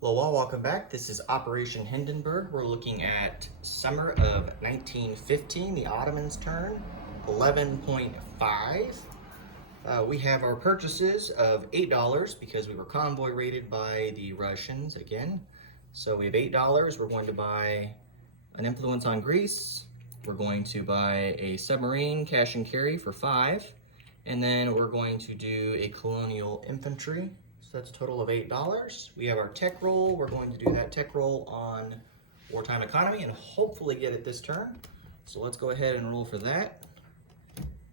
Hello, welcome back. This is Operation Hindenburg. We're looking at summer of 1915, the Ottomans' turn, 11.5. We have our purchases of $8 because we were convoy raided by the Russians again. So we have $8. We're going to buy an influence on Greece. We're going to buy a submarine cash and carry for $5. And then we're going to do a colonial infantry. So that's a total of $8. We have our tech roll. We're going to do that tech roll on wartime economy and hopefully get it this turn. So let's go ahead and roll for that.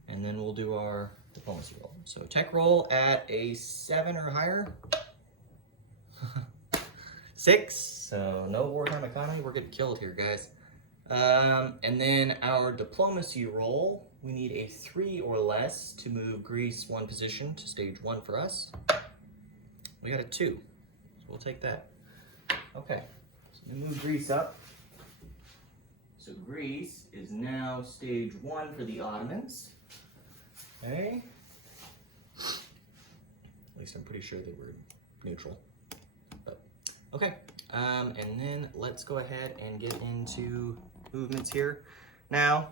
And then we'll do our diplomacy roll. So tech roll at a 7 or higher. 6. So no wartime economy. We're getting killed here, guys. And then our diplomacy roll, we need a 3 or less to move Greece 1 position to stage 1 for us. We got a 2, so we'll take that. Okay, so we move Greece up. So Greece is now stage 1 for the Ottomans. Okay. At least I'm pretty sure they were neutral. But okay, and then let's go ahead and get into movements here. Now,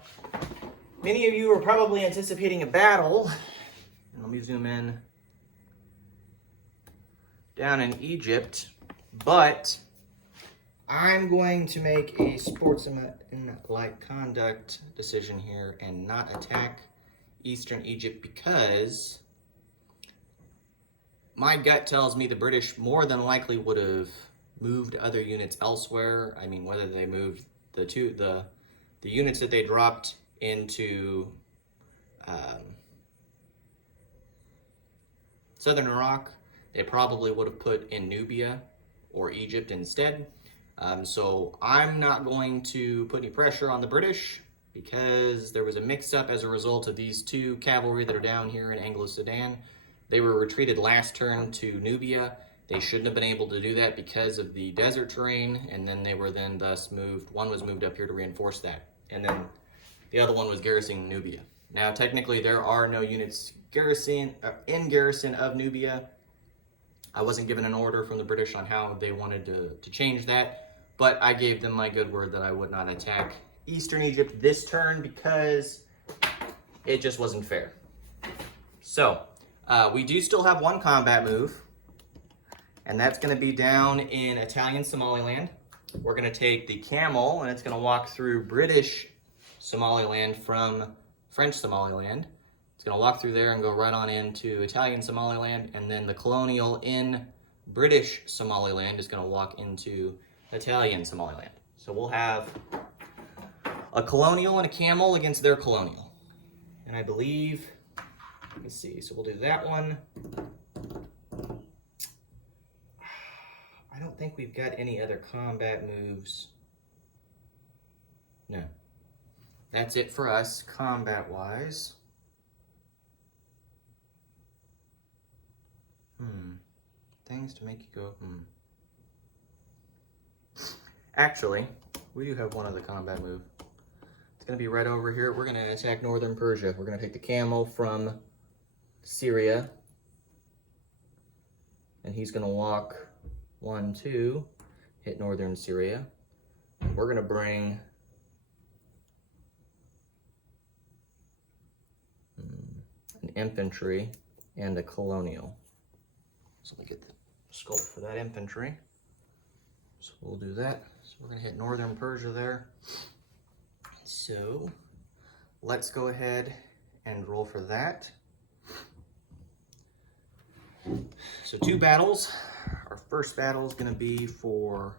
many of you are probably anticipating a battle. Let me zoom in. Down in Egypt, but I'm going to make a sportsmanlike conduct decision here and not attack Eastern Egypt because my gut tells me the British more than likely would have moved other units elsewhere. I mean, whether they moved the units that they dropped into southern Iraq, they probably would have put in Nubia or Egypt instead. So I'm not going to put any pressure on the British because there was a mix-up as a result of these 2 cavalry that are down here in Anglo-Sudan. They were retreated last turn to Nubia. They shouldn't have been able to do that because of the desert terrain, and then they were then thus moved. One was moved up here to reinforce that, and then the other one was garrisoning Nubia. Now, technically, there are no units in garrison of Nubia. I wasn't given an order from the British on how they wanted to change that, but I gave them my good word that I would not attack Eastern Egypt this turn because it just wasn't fair. So, we do still have 1 combat move, and that's going to be down in Italian Somaliland. We're going to take the camel, and it's going to walk through British Somaliland from French Somaliland. It's going to walk through there and go right on into Italian Somaliland, and then the colonial in British Somaliland is going to walk into Italian Somaliland. So we'll have a colonial and a camel against their colonial. And I believe, let me see, so we'll do that one. I don't think we've got any other combat moves. No. That's it for us, combat-wise. Things to make you go, Actually, we do have one other combat move. It's going to be right over here. We're going to attack northern Persia. We're going to take the camel from Syria. And he's going to walk 1, 2, hit northern Syria. And we're going to bring an infantry and a colonial. So we get the scope for that infantry. So we'll do that. So we're going to hit northern Persia there. So let's go ahead and roll for that. So 2 battles. Our first battle is going to be for,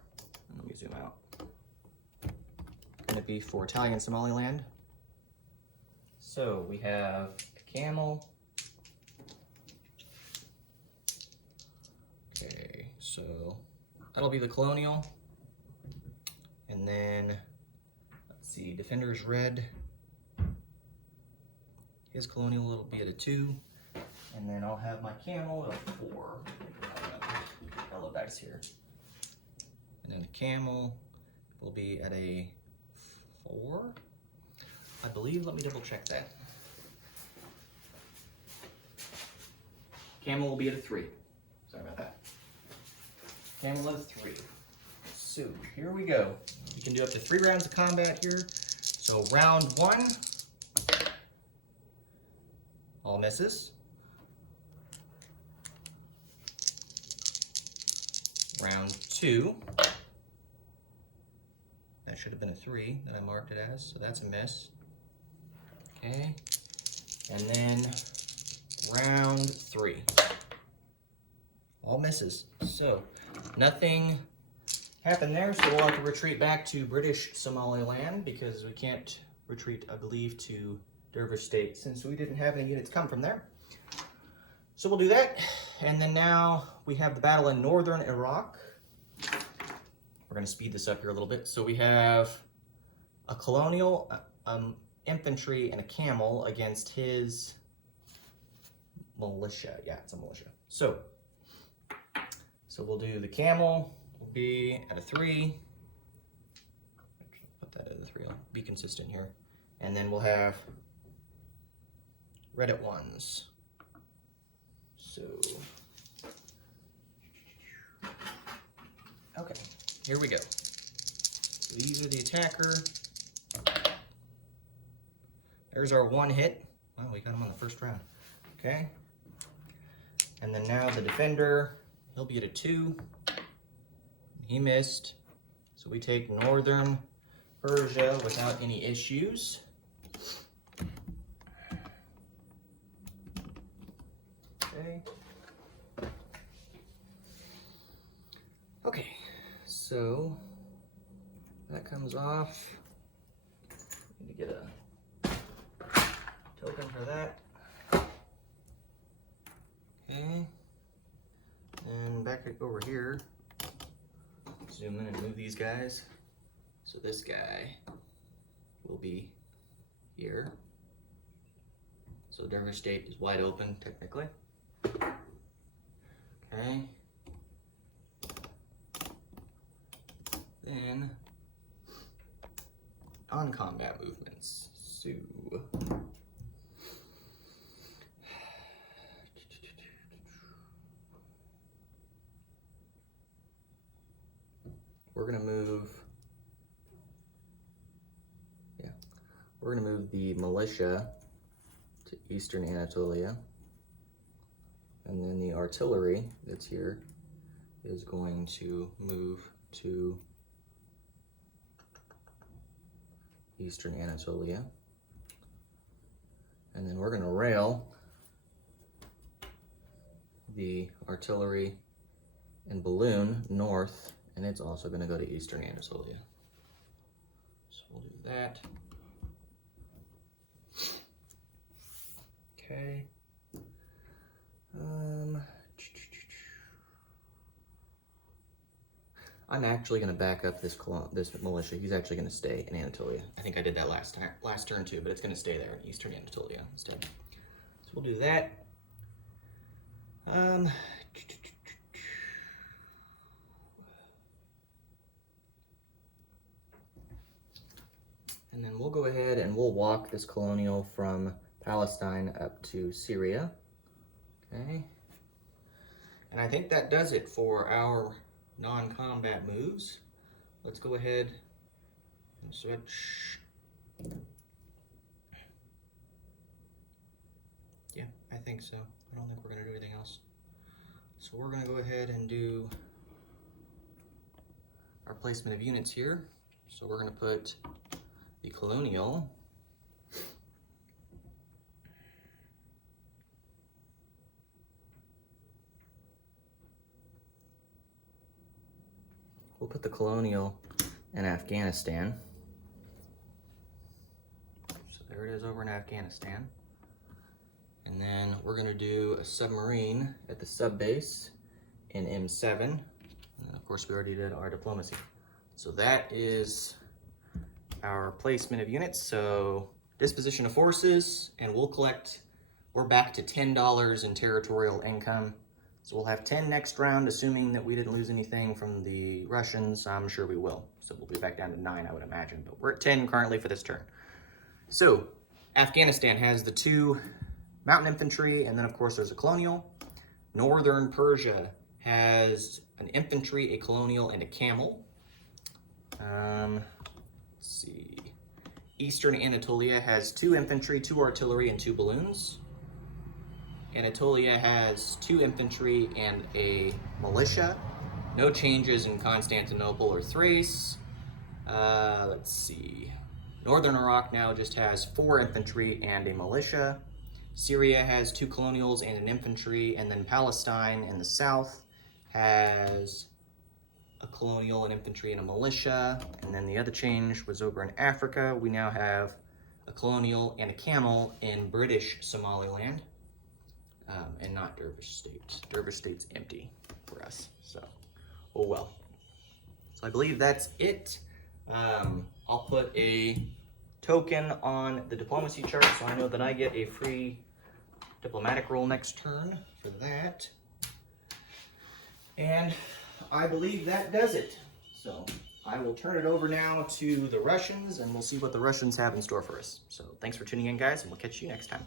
let me zoom out. Going to be for Italian Somaliland. So we have a camel. Okay, so that'll be the colonial. And then, let's see, defender's red. His colonial, it'll be at a 2. And then I'll have my camel at a 4. Yellow dice here. And then the camel will be at a 4. I believe, let me double check that. Camel will be at a 3. Sorry about that. Camel of 3. So here we go. You can do up to 3 rounds of combat here. So round 1, all misses. Round 2, that should have been a 3 that I marked it as, so that's a miss. Okay, and then round 3, all misses. So nothing happened there, so we'll have to retreat back to British Somaliland because we can't retreat, I believe, to Dervish State since we didn't have any units come from there. So we'll do that, and then now we have the battle in northern Iraq. We're going to speed this up here a little bit. So we have a colonial, infantry, and a camel against his militia. Yeah, it's a militia. So we'll do the camel will be at a 3. Put that at a 3. I'll be consistent here. And then we'll have red at 1s. So, okay, here we go. So these are the attacker. There's our 1 hit. Well, we got him on the first round. Okay. And then now the defender, he'll be at a 2. He missed. So we take northern Persia without any issues. Okay, so that comes off. Need to get a token for that. Okay, and back over here, zoom in and move these guys. So this guy will be here. So Dervish State is wide open, technically. Okay. Then, non-combat movements. So, we're gonna move. Yeah, we're gonna move the militia to Eastern Anatolia. And then the artillery that's here is going to move to Eastern Anatolia. And then we're going to rail the artillery and balloon north, and it's also going to go to Eastern Anatolia. So we'll do that. Okay. I'm actually going to back up this militia. He's actually going to stay in Anatolia. I think I did that last turn too, but it's going to stay there in Eastern Anatolia instead. So we'll do that. And then we'll go ahead and we'll walk this colonial from Palestine up to Syria. Okay. And I think that does it for our non-combat moves. Let's go ahead and switch. Yeah, I think so. I don't think we're going to do anything else. So we're going to go ahead and do our placement of units here. So we're going to put the colonial We'll put the colonial in Afghanistan. So there it is over in Afghanistan. And then we're going to do a submarine at the sub base in M7. And of course, we already did our diplomacy. So that is our placement of units. So disposition of forces, and we're back to $10 in territorial income. So we'll have 10 next round, assuming that we didn't lose anything from the Russians. I'm sure we will. So we'll be back down to 9, I would imagine. But we're at 10 currently for this turn. So Afghanistan has the 2 mountain infantry, and then of course there's a colonial. Northern Persia has an infantry, a colonial, and a camel. Let's see. Eastern Anatolia has 2 infantry, 2 artillery, and 2 balloons. Anatolia has 2 infantry and a militia. No changes in Constantinople or Thrace. Let's see. Northern Iraq now just has 4 infantry and a militia. Syria has 2 colonials and an infantry, and then Palestine in the south has a colonial, an infantry, and a militia. And then the other change was over in Africa. We now have a colonial and a camel in British Somaliland, and not Dervish State. Dervish State's empty for us, so oh well. So I believe that's it. I'll put a token on the diplomacy chart so I know that I get a free diplomatic roll next turn for that. And I believe that does it. So I will turn it over now to the Russians, and we'll see what the Russians have in store for us. So thanks for tuning in, guys, and we'll catch you next time.